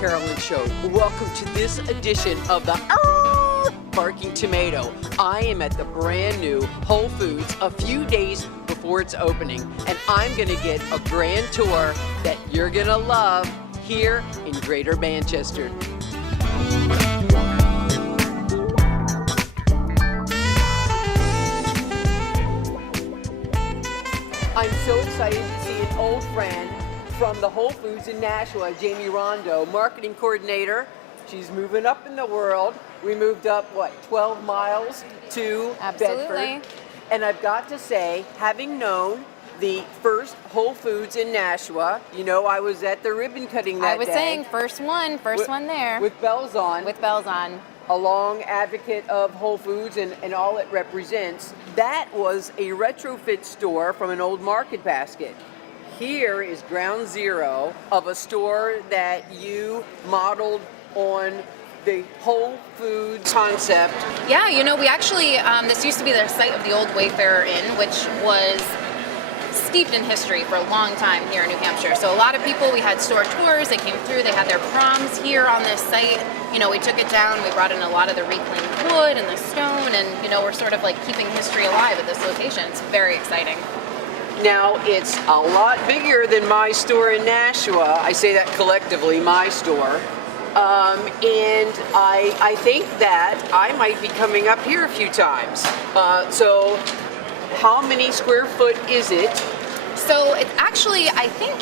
Carolyn Choate. Welcome to this edition of the Barking Tomato. I am at the brand new Whole Foods a few days before its opening, and I'm going to get a grand tour that you're going to love here in Greater Manchester. I'm so excited to see an old friend from the Whole Foods in Nashua, Jamie Rondo, marketing coordinator. She's moving up in the world. We moved up, 12 miles to Bedford. And I've got to say, having known the first Whole Foods in Nashua, you know, I was at the ribbon cutting that day. I was saying, first one there. With bells on. With bells on. A long advocate of Whole Foods and all it represents. That was a retrofit store from an old market basket. Here is ground zero of a store that you modeled on the Whole Foods concept. Yeah, you know, we actually, this used to be the site of the old Wayfarer Inn, which was steeped in history for a long time here in New Hampshire. So a lot of people, we had store tours, they came through, they had their proms here on this site. You know, we took it down, we brought in a lot of the reclaimed wood and the stone, and, you know, we're sort of like keeping history alive at this location. It's very exciting. Now, it's a lot bigger than my store in Nashua. I say that collectively, my store. And I think that I might be coming up here a few times. So how many square foot is it? So it's actually, I think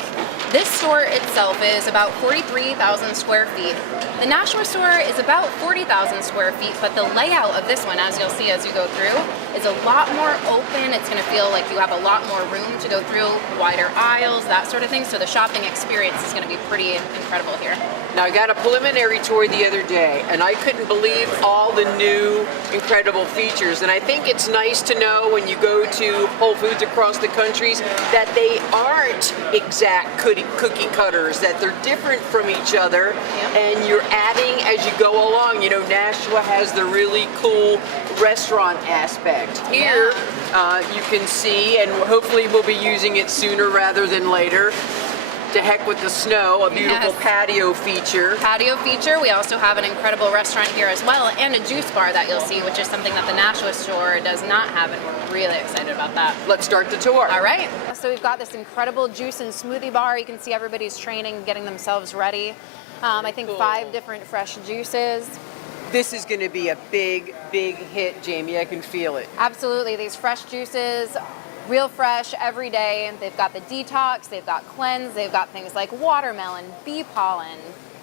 this store itself is about 43,000 square feet. The Nashua store is about 40,000 square feet, but the layout of this one, as you'll see as you go through, is a lot more open. It's going to feel like you have a lot more room to go through, wider aisles, that sort of thing. So the shopping experience is going to be pretty incredible here. Now, I got a preliminary tour the other day, and I couldn't believe all the new incredible features. And I think it's nice to know when you go to Whole Foods across the countries that they aren't exact cookie cutters, that they're different from each other, and you're adding as you go along. You know, Nashua has the really cool restaurant aspect. Here, you can see, and hopefully we'll be using it sooner rather than later. To heck with the snow, a beautiful patio feature. Patio feature. We also have an incredible restaurant here as well, and a juice bar that you'll see, which is something that the Nashua store does not have, and we're really excited about that. Let's start the tour. All right. So we've got this incredible juice and smoothie bar. You can see everybody's training, getting themselves ready. I think 5 different fresh juices. This is going to be a big, big hit, Jamie. I can feel it. Absolutely. These fresh juices, real fresh every day. They've got the detox, they've got cleanse, they've got things like watermelon, bee pollen,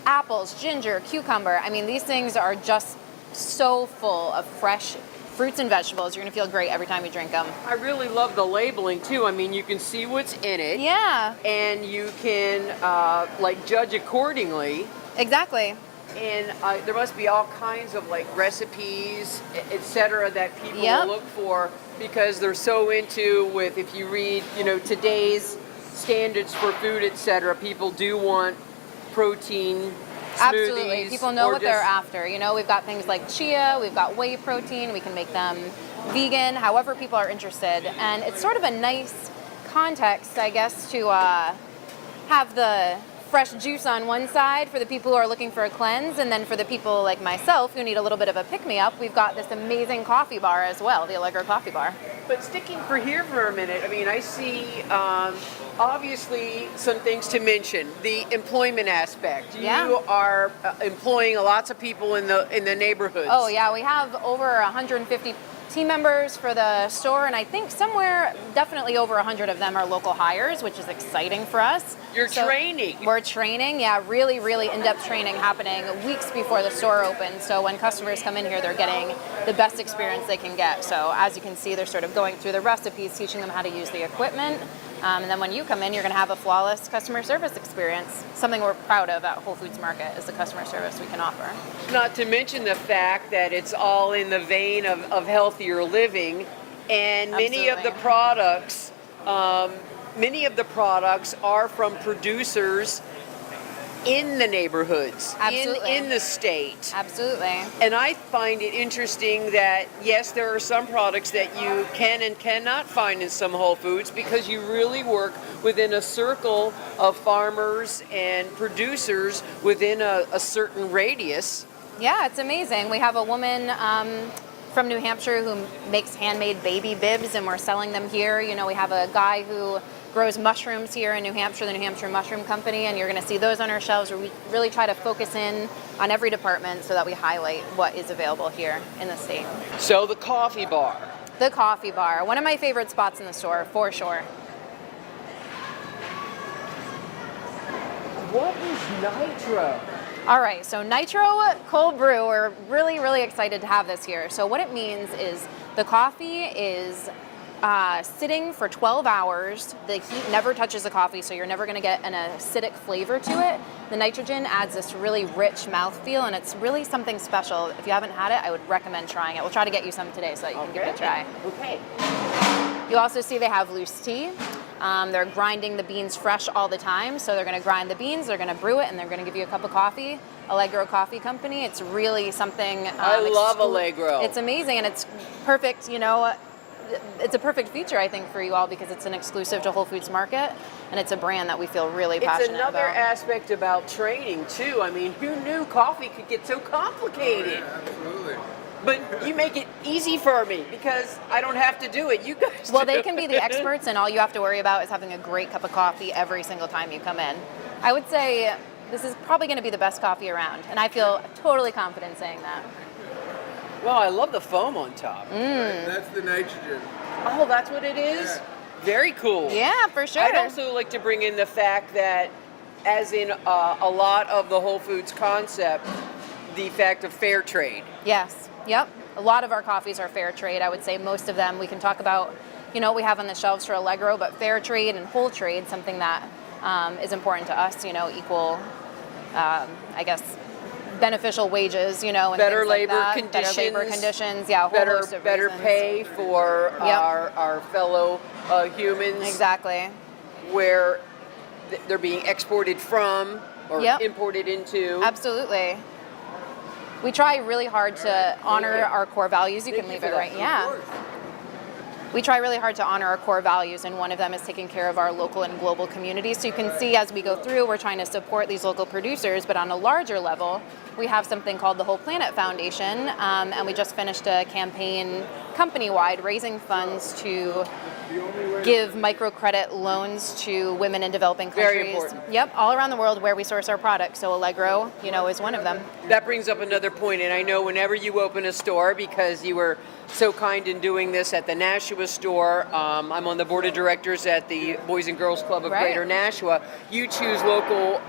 apples, ginger, cucumber. I mean, these things are just so full of fresh fruits and vegetables. You're going to feel great every time you drink them. I really love the labeling too. I mean, you can see what's in it. Yeah. And you can judge accordingly. Exactly. And there must be all kinds of recipes, etc., that people will look for, because they're so into with, if you read, you know, today's standards for food, etc., people do want protein smoothies. Absolutely. People know what they're after. You know, we've got things like chia, we've got whey protein, we can make them vegan, however people are interested. And it's sort of a nice context, I guess, to have the fresh juice on one side for the people who are looking for a cleanse, and then for the people like myself who need a little bit of a pick-me-up, we've got this amazing coffee bar as well, the Allegro coffee bar. But sticking here for a minute, I mean, I see obviously some things to mention. The employment aspect. You are employing lots of people in the neighborhoods. Oh yeah, we have over 150 team members for the store, and I think somewhere definitely over 100 of them are local hires, which is exciting for us. You're training. We're training, really, really in-depth training happening weeks before the store opens. So when customers come in here, they're getting the best experience they can get. So as you can see, they're sort of going through the recipes, teaching them how to use the equipment. And then when you come in, you're going to have a flawless customer service experience. Something we're proud of at Whole Foods Market is the customer service we can offer. Not to mention the fact that it's all in the vein of healthier living, and many of the products are from producers in the neighborhoods, Absolutely. in the state. Absolutely. And I find it interesting that, yes, there are some products that you can and cannot find in some Whole Foods because you really work within a circle of farmers and producers within a certain radius. Yeah, it's amazing. We have a woman from New Hampshire who makes handmade baby bibs, and we're selling them here. You know, we have a guy who grows mushrooms here in New Hampshire, the New Hampshire Mushroom Company, and you're going to see those on our shelves where we really try to focus in on every department so that we highlight what is available here in the state. So the coffee bar. The coffee bar, one of my favorite spots in the store, for sure. What is Nitro? All right, so Nitro Cold Brew, we're really, really excited to have this here. So what it means is the coffee is sitting for 12 hours. The heat never touches the coffee, so you're never going to get an acidic flavor to it. The nitrogen adds this really rich mouthfeel, and it's really something special. If you haven't had it, I would recommend trying it. We'll try to get you some today so that you can give it a try. Okay. You also see they have loose tea. They're grinding the beans fresh all the time, so they're going to grind the beans, they're going to brew it, and they're going to give you a cup of coffee. Allegro Coffee Company. It's really something. I love Allegro. It's amazing, and it's perfect. You know, it's a perfect feature, I think, for you all because it's an exclusive to Whole Foods Market, and it's a brand that we feel really passionate about. It's another aspect about training too. I mean, who knew coffee could get so complicated? Yeah, absolutely. But you make it easy for me because I don't have to do it. You guys Well, do. they can be the experts, and all you have to worry about is having a great cup of coffee every single time you come in. I would say this is probably going to be the best coffee around, and I feel totally confident saying that. Well, I love the foam on top. That's the nitrogen. Oh, that's what it is? Yeah. Very cool. Yeah, for sure. I'd also like to bring in the fact that, as in a lot of the Whole Foods concept, the fact of fair trade. Yes. Yep. A lot of our coffees are fair trade. I would say most of them. We can talk about, you know, what we have on the shelves for Allegro, but fair trade and whole trade, something that is important to us, you know, equal, I guess, beneficial wages, you know, and Better things like labor that. conditions. Better labor conditions, yeah, a whole host of Better reasons. pay for Yep. our fellow humans. Exactly. Where they're being exported from or Yep. imported into. Absolutely. We try really hard to honor our core values. You can leave it right. Yeah. We try really hard to honor our core values, and one of them is taking care of our local and global communities. So you can see as we go through, we're trying to support these local producers, but on a larger level, we have something called the Whole Planet Foundation, and we just finished a campaign company-wide raising funds to give microcredit loans to women in developing countries. Very important. Yep, all around the world where we source our products. So Allegro, you know, is one of them. That brings up another point, and I know whenever you open a store, because you were so kind in doing this at the Nashua store, I'm on the board of directors at the Boys and Girls Club of Right. Greater Nashua. You choose local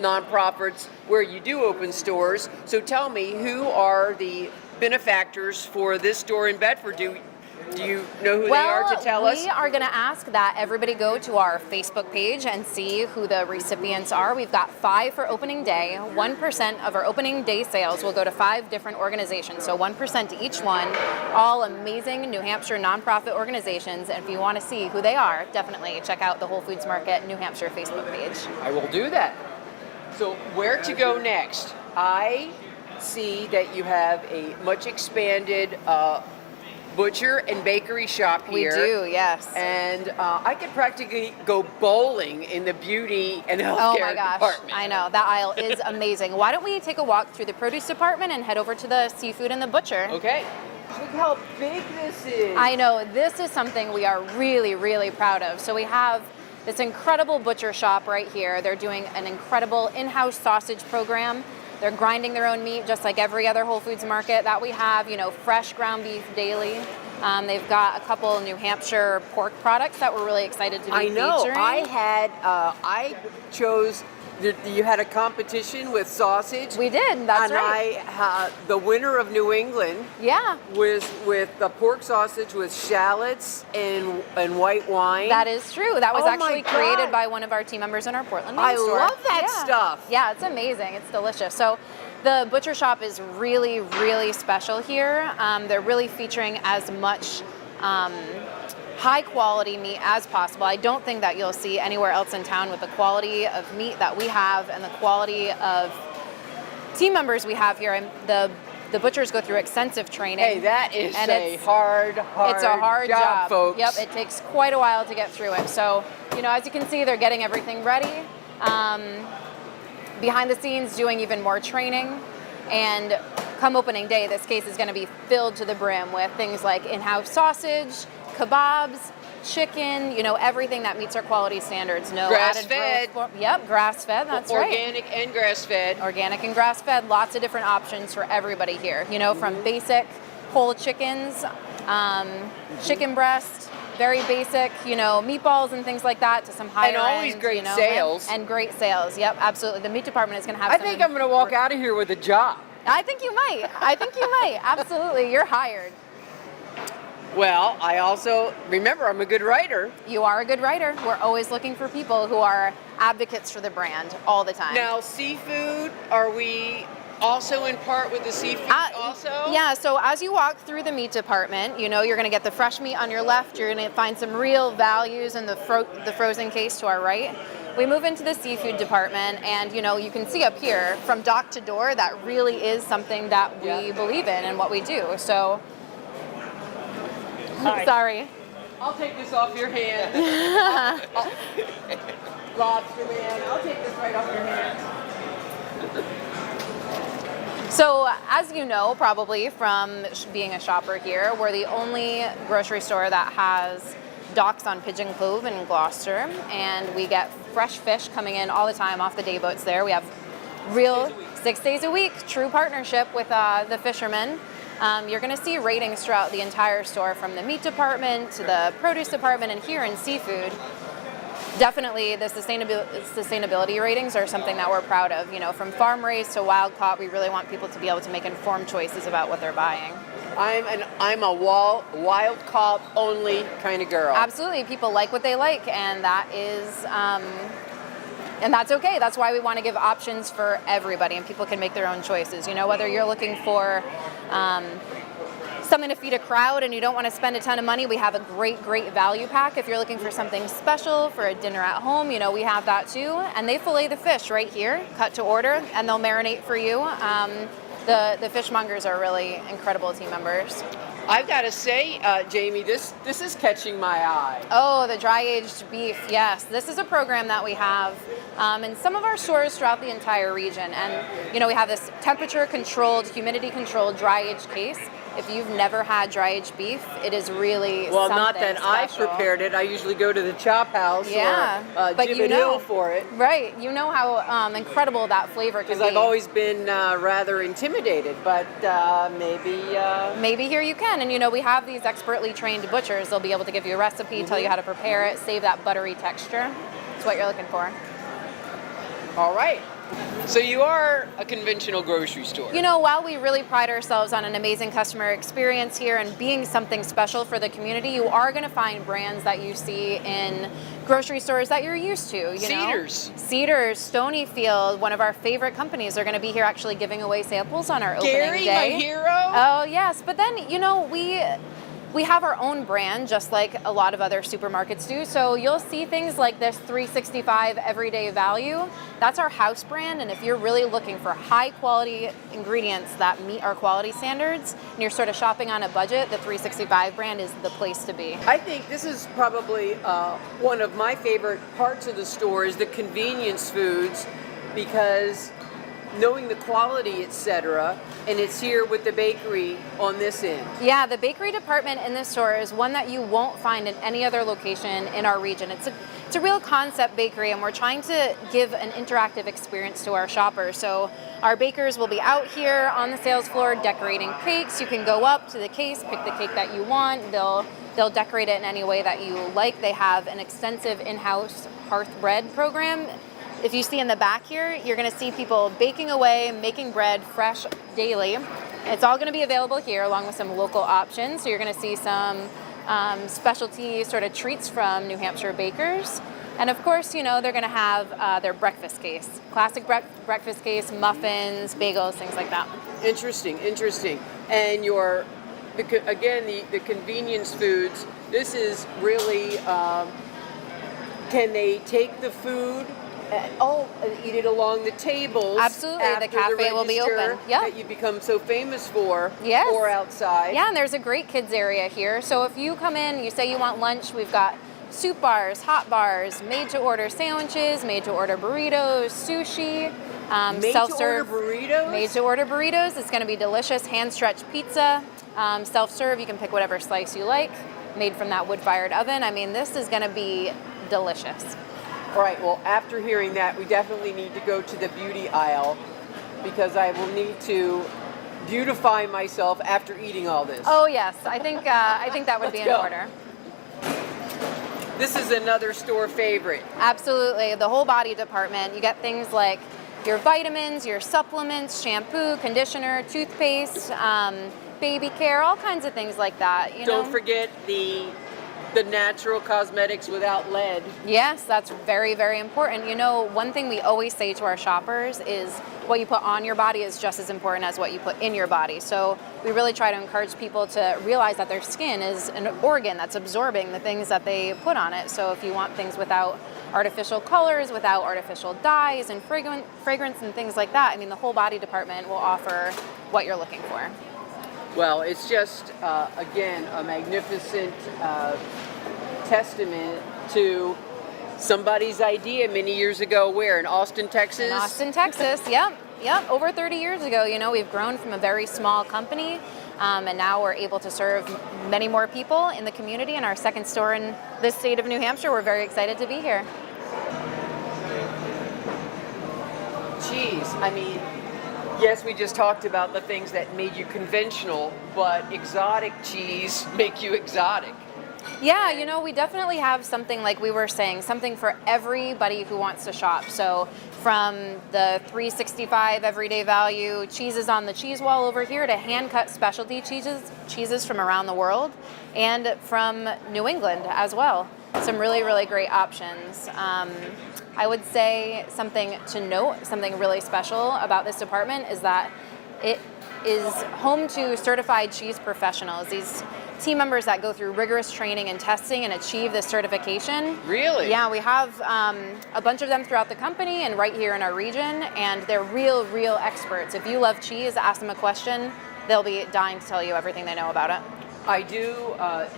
nonprofits where you do open stores. So tell me, who are the benefactors for this store in Bedford? Do you know who they are to tell us? We are going to ask that everybody go to our Facebook page and see who the recipients are. We've got 5 for opening day. 1% of our opening day sales will go to 5 different organizations, so 1% to each one. All amazing New Hampshire nonprofit organizations. And if you want to see who they are, definitely check out the Whole Foods Market New Hampshire Facebook page. I will do that. So where to go next? I see that you have a much expanded butcher and bakery shop here. We do, yes. And I could practically go bowling in the beauty and healthcare Oh my gosh, department. I know. That aisle is amazing. Why don't we take a walk through the produce department and head over to the seafood and the butcher? Okay. Look how big this is. I know. This is something we are really, really proud of. So we have this incredible butcher shop right here. They're doing an incredible in-house sausage program. They're grinding their own meat just like every other Whole Foods Market that we have, you know, fresh ground beef daily. They've got a couple New Hampshire pork products that we're really excited to be I know. featuring. I chose. You had a competition with sausage. We did. That's and right. The winner of New England Yeah. was with the pork sausage with shallots and white wine. That is true. That was Oh my actually God. created by one of our team members in our Portland main I store. love that Yeah. stuff. Yeah, it's amazing. It's delicious. So the butcher shop is really, really special here. They're really featuring as much high quality meat as possible. I don't think that you'll see anywhere else in town with the quality of meat that we have and the quality of team members we have here. The butchers go through extensive training. Hey, that is and a hard it's a hard job, folks. Yep, it takes quite a while to get through it. So, as you can see, they're getting everything ready. Behind the scenes, doing even more training. And come opening day, this case is going to be filled to the brim with things like in-house sausage, kebabs, chicken, everything that meets our quality standards. No Grass-fed. Yep, grass-fed, that's right. Organic and grass-fed. Organic and grass-fed, lots of different options for everybody here. From basic whole chickens, chicken breast, very basic, meatballs and things like that, to some higher And always end, great sales. And great sales, yep, absolutely. The meat department is going to have I think I'm going to walk out of here with a job. I think you might. Absolutely. You're hired. Well, I also, remember, I'm a good writer. You are a good writer. We're always looking for people who are advocates for the brand all the time. Now, seafood, are we also in part with the seafood also? Yeah, so as you walk through the meat department, you're going to get the fresh meat on your left. You're going to find some real values in the frozen case to our right. We move into the seafood department, and you can see up here from dock to door that really is something that we believe in and what we do. So, Hi. Sorry. I'll take this off your hand. Lobster man, I'll take this right off your hand. So, as you know, probably from being a shopper here, we're the only grocery store that has docks on Pigeon Cove in Gloucester, and we get fresh fish coming in all the time off the day boats there. We have real 6 days a week, true partnership with the fishermen. You're going to see ratings throughout the entire store, from the meat department to the produce department, and here in seafood. Definitely the sustainability ratings are something that we're proud of. From farm raised to wild caught, we really want people to be able to make informed choices about what they're buying. I'm a wild caught only kind of girl. Absolutely, people like what they like, and that is, and that's okay. That's why we want to give options for everybody, and people can make their own choices. Whether you're looking for something to feed a crowd and you don't want to spend a ton of money, we have a great value pack. If you're looking for something special for a dinner at home, we have that too. And they fillet the fish right here, cut to order, and they'll marinate for you. The fishmongers are really incredible team members. I've got to say, Jamie, this is catching my eye. Oh, the dry aged beef, yes. This is a program that we have in some of our stores throughout the entire region. And, we have this temperature controlled, humidity controlled dry aged case. If you've never had dry aged beef, it is really well, something not that special. I've prepared it. I usually go to the Chop House or but Jim and Hill for it. Right, how incredible that flavor can be. Because I've always been rather intimidated, but maybe... Maybe here you can, and we have these expertly trained butchers. They'll be able to give you a recipe, tell you how to prepare it, save that buttery texture. It's what you're looking for. All right. So you are a conventional grocery store. While we really pride ourselves on an amazing customer experience here and being something special for the community, you are going to find brands that you see in grocery stores that you're used to. Cedars, Stonyfield, one of our favorite companies, are going to be here actually giving away samples on our opening Gary, day. my hero. Oh, yes. But then, we have our own brand, just like a lot of other supermarkets do. So you'll see things like this 365 everyday value. That's our house brand. And if you're really looking for high quality ingredients that meet our quality standards, and you're sort of shopping on a budget, the 365 brand is the place to be. I think this is probably one of my favorite parts of the store is the convenience foods, because knowing the quality, etc., and it's here with the bakery on this end. Yeah, the bakery department in this store is one that you won't find in any other location in our region. It's a real concept bakery, and we're trying to give an interactive experience to our shoppers. So our bakers will be out here on the sales floor decorating cakes. You can go up to the case, pick the cake that you want. They'll decorate it in any way that you like. They have an extensive in-house hearth bread program. If you see in the back here, you're going to see people baking away, making bread fresh daily. It's all going to be available here along with some local options. So you're going to see some specialty sort of treats from New Hampshire bakers. And of course, they're going to have their breakfast case, classic breakfast case, muffins, bagels, things like that. Interesting. And your again, the convenience foods, this is really, can they take the food, eat it along the tables? Absolutely, the after cafe will be register open. Yep. That you become so famous for, Yes. or outside. Yeah, and there's a great kids area here. So if you come in, you say you want lunch, we've got soup bars, hot bars, made-to-order sandwiches, made-to-order burritos, sushi, self-serve. Made-to-order burritos? Made-to-order burritos. It's going to be delicious. Hand-stretched pizza, self-serve. You can pick whatever slice you like, made from that wood-fired oven. I mean, this is going to be delicious. All right, well, after hearing that, we definitely need to go to the beauty aisle because I will need to beautify myself after eating all this. Oh yes, I think that would be in Let's go. order. This is another store favorite. Absolutely, the whole body department. You get things like your vitamins, your supplements, shampoo, conditioner, toothpaste, baby care, all kinds of things like that. Don't forget the natural cosmetics without lead. Yes, that's very, very important. One thing we always say to our shoppers is what you put on your body is just as important as what you put in your body. So we really try to encourage people to realize that their skin is an organ that's absorbing the things that they put on it. So if you want things without artificial colors, without artificial dyes and fragrance and things like that, I mean, the whole body department will offer what you're looking for. Well, it's just, again, a magnificent testament to somebody's idea many years ago. Where? In Austin, Texas? In Austin, Texas, yep. Over 30 years ago, we've grown from a very small company, and now we're able to serve many more people in the community. In our second store in this state of New Hampshire, we're very excited to be here. Cheese. I mean, yes, we just talked about the things that made you conventional, but exotic cheese make you exotic. Yeah, we definitely have something, like we were saying, something for everybody who wants to shop. So from the $3.65 everyday value cheeses on the cheese wall over here to hand-cut specialty cheeses from around the world and from New England as well. Some really, really great options. I would say something to note, something really special about this department is that it is home to certified cheese professionals. These team members that go through rigorous training and testing and achieve this certification. Really? Yeah, we have a bunch of them throughout the company and right here in our region, and they're real experts. If you love cheese, ask them a question, they'll be dying to tell you everything they know about it. I do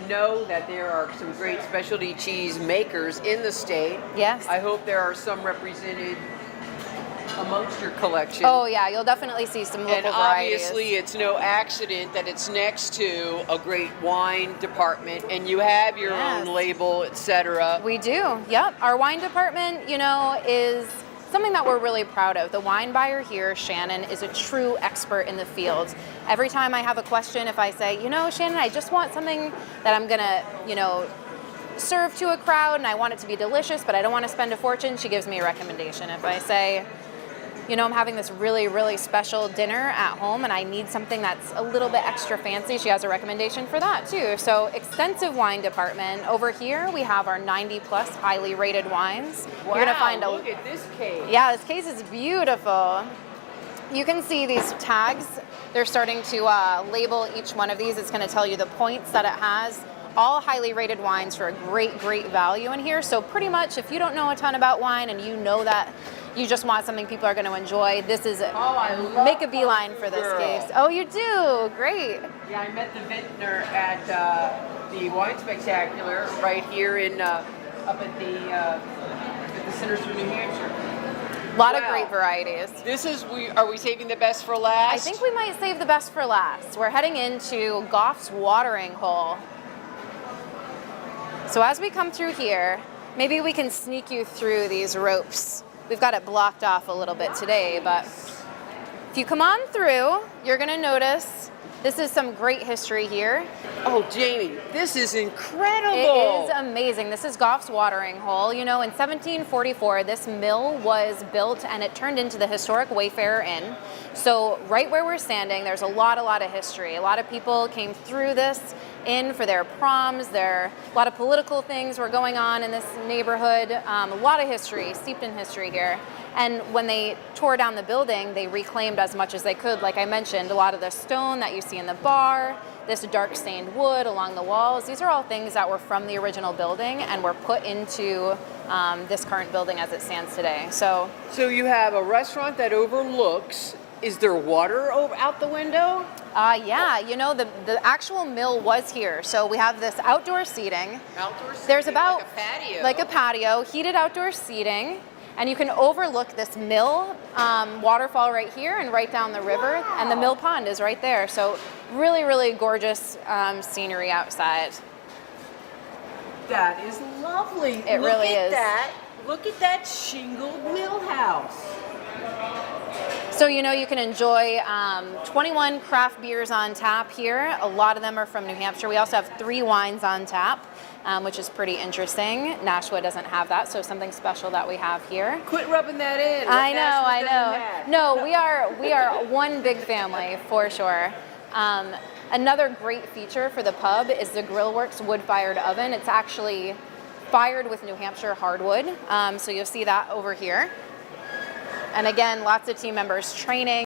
know that there are some great specialty cheese makers in the state. Yes. I hope there are some represented amongst your collection. Oh yeah, you'll definitely see some local and varieties. obviously it's no accident that it's next to a great wine department and you have your Yes. own label, etc. We do, yep. Our wine department, is something that we're really proud of. The wine buyer here, Shannon, is a true expert in the field. Every time I have a question, if I say, Shannon, I just want something that I'm gonna, serve to a crowd and I want it to be delicious, but I don't want to spend a fortune, she gives me a recommendation. If I say, I'm having this really special dinner at home and I need something that's a little bit extra fancy, she has a recommendation for that too. So extensive wine department. Over here we have our 90 plus highly rated wines. Wow, You're gonna find look at this case. Yeah, this case is beautiful. You can see these tags. They're starting to label each one of these. It's gonna tell you the points that it has. All highly rated wines for a great value in here. So pretty much if you don't know a ton about wine and you know that you just want something people are going to enjoy, this is it. Oh, I love Make a beeline for this Girl. case. Oh, you do? Great. Yeah, I met the vintner at the Wine Spectacular right here in up at the Centers for New Hampshire. A lot of Wow. great varieties. Are we saving the best for last? I think we might save the best for last. We're heading into Goff's watering hole. So as we come through here, maybe we can sneak you through these ropes. We've got it blocked off a little bit today, but if you come on through, you're gonna notice this is some great history here. Oh, Jamie, this is incredible. It is amazing. This is Goff's watering hole. In 1744, this mill was built and it turned into the historic Wayfarer Inn. So right where we're standing, there's a lot of history. A lot of people came through this inn for their proms. A lot of political things were going on in this neighborhood. A lot of history, steeped in history here. And when they tore down the building, they reclaimed as much as they could. Like I mentioned, a lot of the stone that you see in the bar, this dark stained wood along the walls. These are all things that were from the original building and were put into this current building as it stands today. So you have a restaurant that overlooks. Is there water out the window? yeah, you know, the actual mill was here. So we have this outdoor seating. Outdoor seating, There's about like a patio. like a patio, heated outdoor seating, and you can overlook this mill waterfall right here and right down the river, and the mill pond is right there. So really, really gorgeous scenery outside. That is lovely. It really is. Look at that shingled mill house. So, you know, you can enjoy 21 craft beers on tap here. A lot of them are from New Hampshire. We also have 3 wines on tap, which is pretty interesting. Nashua doesn't have that, so something special that we have here. Quit rubbing that in. I know. No, we are one big family for sure. Another great feature for the pub is the Grillworks wood-fired oven. It's actually fired with New Hampshire hardwood, so you'll see that over here. And again, lots of team members training.